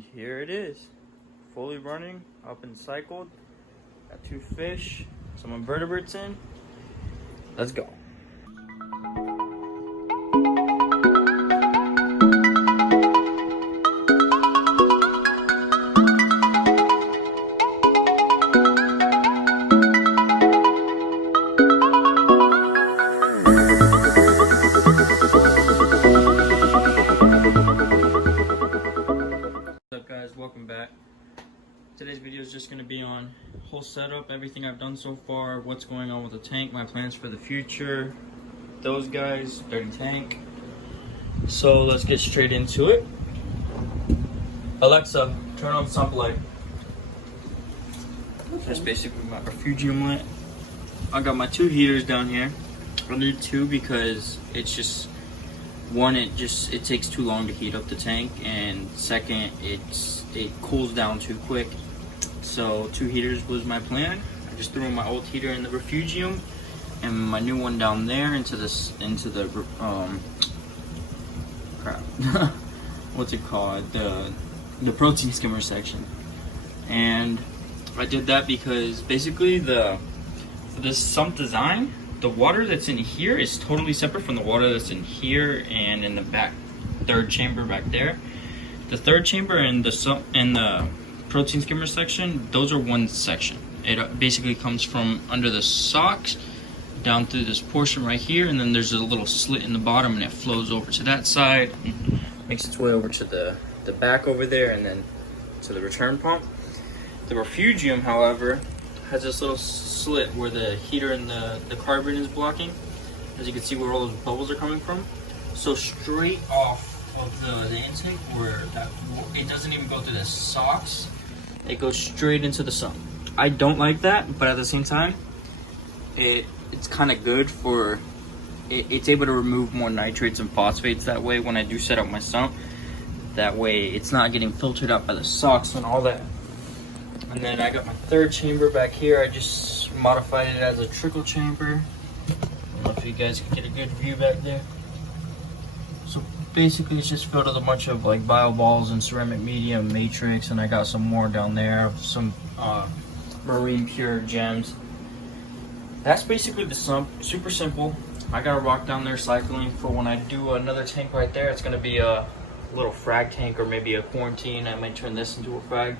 And here it is, fully running, up and cycled. Got 2 fish, some invertebrates in. Let's go. What's up guys, welcome back. Today's video is just going to be on whole setup, everything I've done so far, what's going on with the tank, my plans for the future, those guys, dirty tank. So let's get straight into it. Alexa, turn on sump light. That's basically my refugium light. I got my 2 heaters down here. I need 2 because it's just one, it takes too long to heat up the tank, and second, it cools down too quick. So 2 heaters was my plan. I just threw my old heater in the refugium and my new one down there into the crap. What's it called? The protein skimmer section. And I did that because basically for this sump design, the water that's in here is totally separate from the water that's in here and in the back 3rd chamber back there. The 3rd chamber and the sump and the protein skimmer section, those are one section. It basically comes from under the socks down through this portion right here, and then there's a little slit in the bottom, and it flows over to that side, makes its way over to the back over there, and then to the return pump. The refugium, however, has this little slit where the heater and the carbon is blocking. As you can see where all those bubbles are coming from. So straight off of the intake, where it doesn't even go through the socks, it goes straight into the sump. I don't like that, but at the same time, it's kind of good for it's able to remove more nitrates and phosphates that way when I do set up my sump. That way it's not getting filtered out by the socks and all that. And then I got my 3rd chamber back here. I just modified it as a trickle chamber. I don't know if you guys can get a good view back there. So basically it's just filled with a bunch of like bio balls and ceramic medium matrix, and I got some more down there, some marine pure gems. That's basically the sump. Super simple. I got a rock down there cycling for when I do another tank right there. It's gonna be a little frag tank or maybe a quarantine. I might turn this into a frag.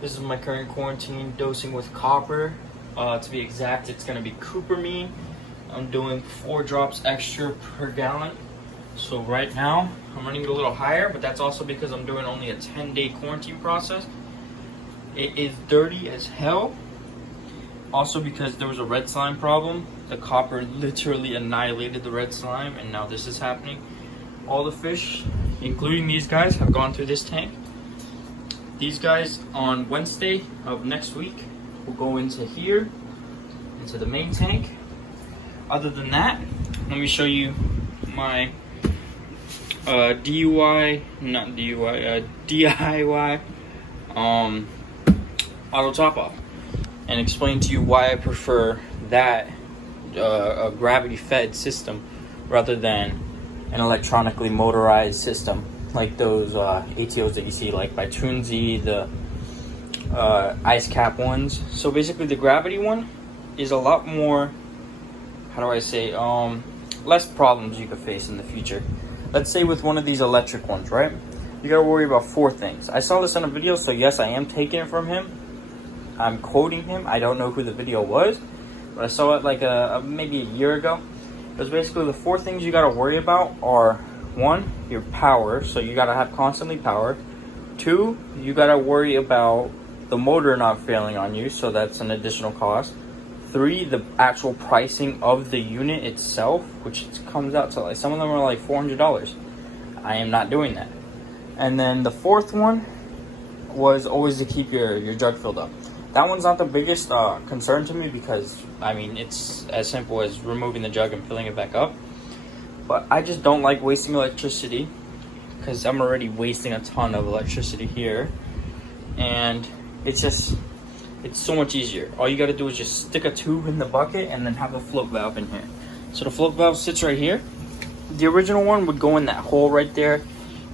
This is my current quarantine, dosing with copper. To be exact, it's gonna be cupramine. I'm doing 4 drops extra per gallon. So right now, I'm running a little higher, but that's also because I'm doing only a 10-day quarantine process. It is dirty as hell. Also because there was a red slime problem. The copper literally annihilated the red slime, and now this is happening. All the fish, including these guys, have gone through this tank. These guys on Wednesday of next week will go into here, into the main tank. Other than that, let me show you my DIY auto top off, and explain to you why I prefer that a gravity fed system rather than an electronically motorized system like those ATOs that you see like by Tunzi, the ice cap ones. So basically the gravity one is a lot more, how do I say, less problems you could face in the future. Let's say with one of these electric ones, right? You gotta worry about 4 things. I saw this in a video, so yes, I am taking it from him. I'm quoting him. I don't know who the video was, but I saw it like maybe a year ago. It was basically the 4 things you gotta worry about are: 1, your power, so you gotta have constantly power. 2, you gotta worry about the motor not failing on you, so that's an additional cost. 3, the actual pricing of the unit itself, which comes out to like, some of them are like $400. I am not doing that. And then the 4th one was always to keep your jug filled up. That one's not the biggest concern to me because, I mean, it's as simple as removing the jug and filling it back up. But I just don't like wasting electricity because I'm already wasting a ton of electricity here. And it's so much easier. All you got to do is just stick a tube in the bucket and then have a float valve in here. So the float valve sits right here. The original one would go in that hole right there,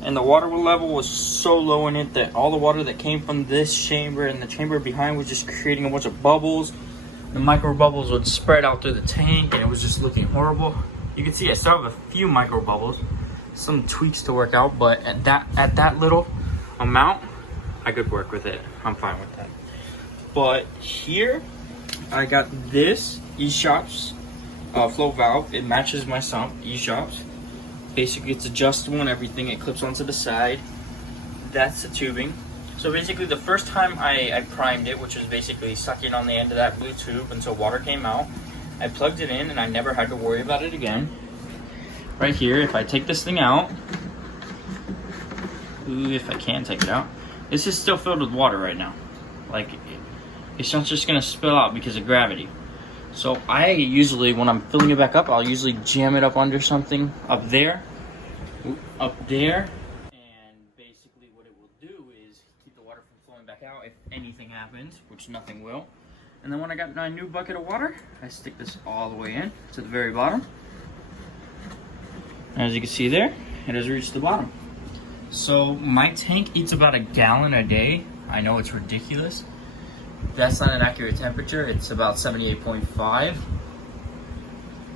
and the water level was so low in it that all the water that came from this chamber and the chamber behind was just creating a bunch of bubbles. The micro bubbles would spread out through the tank, and it was just looking horrible. You can see I still have a few micro bubbles, some tweaks to work out, but at that little amount, I could work with it. I'm fine with that. But here, I got this eShops flow valve. It matches my sump, eShops. Basically, it's adjustable and everything. It clips onto the side. That's the tubing. So basically, the first time I primed it, which was basically sucking on the end of that blue tube until water came out, I plugged it in and I never had to worry about it again. Right here, if I take this thing out, if I can take it out, this is still filled with water right now. Like, it's not just gonna spill out because of gravity. So I usually, when I'm filling it back up, I'll usually jam it up under something up there, and basically what it will do is keep the water from flowing back out if anything happens, which nothing will. And then when I got my new bucket of water, I stick this all the way in to the very bottom. As you can see there, it has reached the bottom. So my tank eats about a gallon a day. I know it's ridiculous. That's not an accurate temperature. It's about 78.5.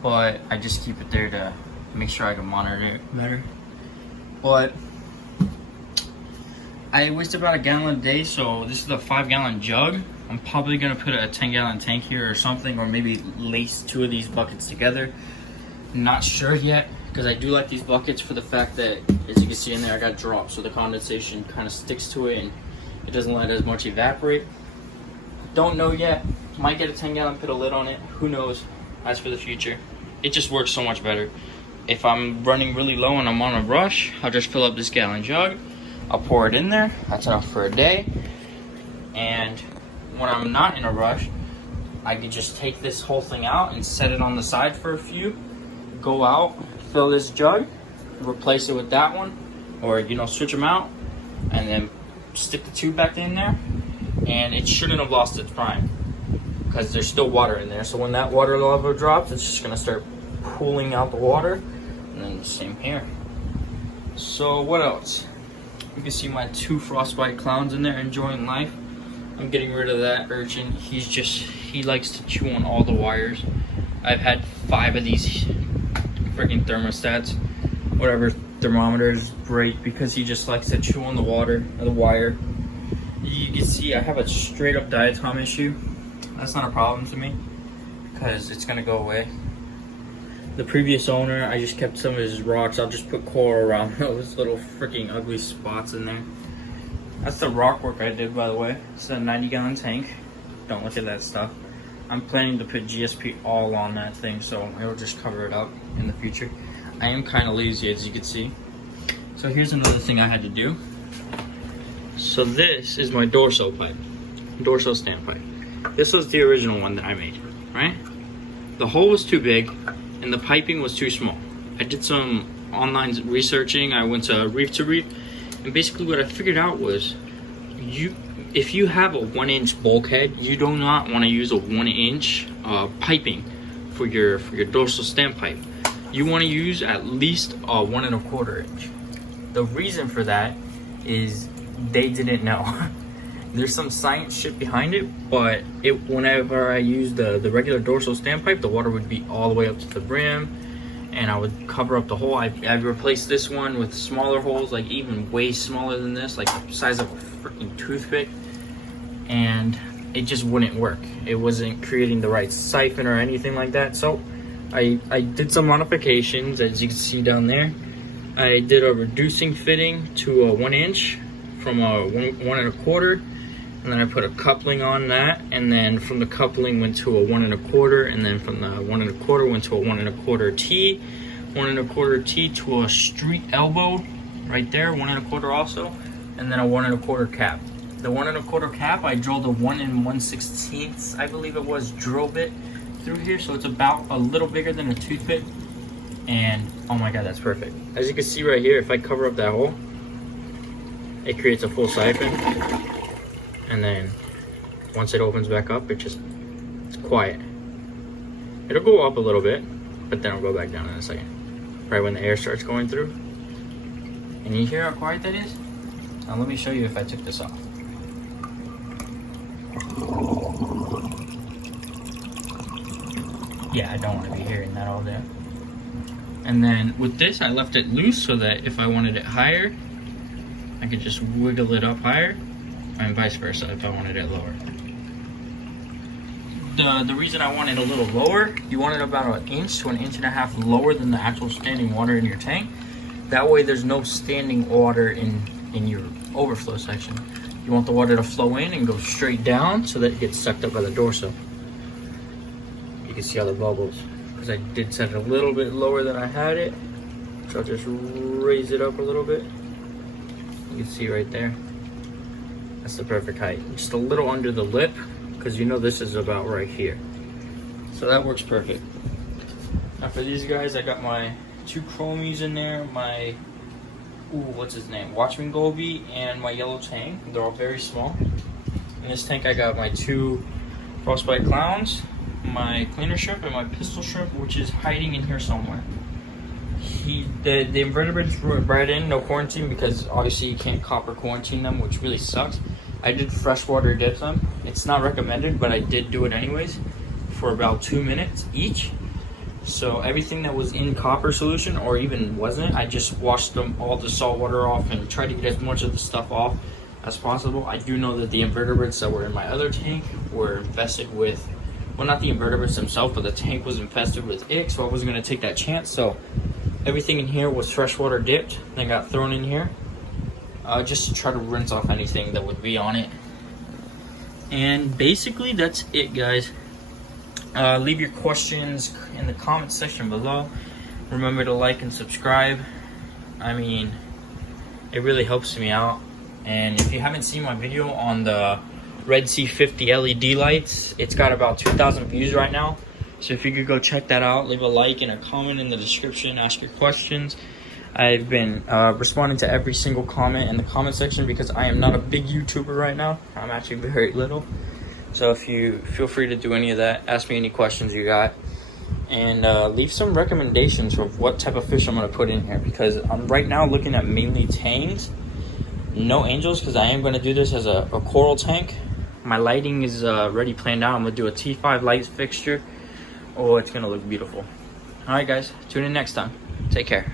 But I just keep it there to make sure I can monitor it better. But I waste about a gallon a day, so this is a 5-gallon jug. I'm probably gonna put a 10-gallon tank here or something, or maybe lace 2 of these buckets together. Not sure yet, because I do like these buckets for the fact that, as you can see in there, I got drops, so the condensation kind of sticks to it and it doesn't let as much evaporate. Don't know yet. Might get a 10-gallon, put a lid on it. Who knows? As for the future, it just works so much better. If I'm running really low and I'm on a rush, I'll just fill up this gallon jug. I'll pour it in there. That's enough for a day. And when I'm not in a rush, I can just take this whole thing out and set it on the side for a few. Go out, fill this jug, replace it with that one, or switch them out, and then stick the tube back in there. And it shouldn't have lost its prime because there's still water in there. So when that water level drops, it's just gonna start pulling out the water. And then the same here. So what else? You can see my 2 frostbite clowns in there enjoying life. I'm getting rid of that urchin. He likes to chew on all the wires. I've had 5 of these freaking thermostats, whatever, thermometers break because he just likes to chew on the wire. You can see I have a straight up diatom issue. That's not a problem to me because it's gonna go away. The previous owner, I just kept some of his rocks. I'll just put coral around those little freaking ugly spots in there. That's the rock work I did, by the way. It's a 90-gallon tank. Don't look at that stuff. I'm planning to put GSP all on that thing, so it'll just cover it up in the future. I am kind of lazy, as you can see. So here's another thing I had to do. So this is my dorsal pipe, dorsal standpipe. This was the original one that I made, right? The hole was too big and the piping was too small. I did some online researching. I went to Reef, and basically what I figured out was if you have a 1-inch bulkhead, you do not want to use a 1-inch piping for your dorsal standpipe. You want to use at least a 1 1/4 inch. The reason for that is they didn't know. There's some science shit behind it, but whenever I used the regular dorsal standpipe, the water would be all the way up to the brim, and I would cover up the hole. I replaced this one with smaller holes, like even way smaller than this, like the size of a freaking toothpick, and it just wouldn't work. It wasn't creating the right siphon or anything like that. So I did some modifications, as you can see down there. I did a reducing fitting to a 1 inch from a 1 1/4, and then I put a coupling on that, and then from the coupling went to a 1 1/4, and then from the 1 1/4 went to a 1 1/4 T, 1 1/4 T to a street elbow right there, 1 1/4 also, and then a 1 1/4 cap. The 1 1/4 cap, I drilled a 1 1/16, I believe it was, drill bit through here, so it's about a little bigger than a toothpick, and oh my god, that's perfect. As you can see right here, if I cover up that hole, it creates a full siphon, and then once it opens back up, it's quiet. It'll go up a little bit, but then it'll go back down in a second. Right when the air starts going through, And you hear how quiet that is? Now let me show you if I took this off. Yeah, I don't want to be hearing that all day. And then with this, I left it loose so that if I wanted it higher, I could just wiggle it up higher, and vice versa if I wanted it lower. The reason I want it a little lower, you want it about 1 inch to 1.5 inches lower than the actual standing water in your tank. That way there's no standing water in your overflow section. You want the water to flow in and go straight down so that it gets sucked up by the dorsal. You can see all the bubbles. Because I did set it a little bit lower than I had it. So I'll just raise it up a little bit. You can see right there. That's the perfect height. Just a little under the lip, because you know this is about right here. So that works perfect. Now for these guys, I got my 2 chromies in there, my, what's his name? Watchman Goby, and my yellow tang. They're all very small. In this tank I got my 2 frostbite clowns, my cleaner shrimp, and my pistol shrimp, which is hiding in here somewhere. The invertebrates bred in, no quarantine, because obviously you can't copper quarantine them, which really sucks. I did freshwater dip them. It's not recommended, but I did do it anyways for about 2 minutes each. So everything that was in copper solution, or even wasn't, I just washed them all the salt water off and tried to get as much of the stuff off as possible. I do know that the invertebrates that were in my other tank were infested with, well, not the invertebrates themselves, but the tank was infested with ick, so I wasn't going to take that chance. So everything in here was freshwater dipped, then got thrown in here, just to try to rinse off anything that would be on it. And basically that's it, guys. Leave your questions in the comment section below. Remember to like and subscribe. I mean, it really helps me out. And if you haven't seen my video on the Red Sea 50 LED lights, it's got about 2,000 views right now. So if you could go check that out, leave a like and a comment in the description, ask your questions. I've been responding to every single comment in the comment section because I am not a big YouTuber right now. I'm actually very little. So if you feel free to do any of that, ask me any questions you got. And leave some recommendations of what type of fish I'm going to put in here, because I'm right now looking at mainly tangs, no angels, because I am going to do this as a coral tank. My lighting is already planned out. I'm going to do a T5 light fixture. Oh, it's going to look beautiful. Alright guys, tune in next time. Take care.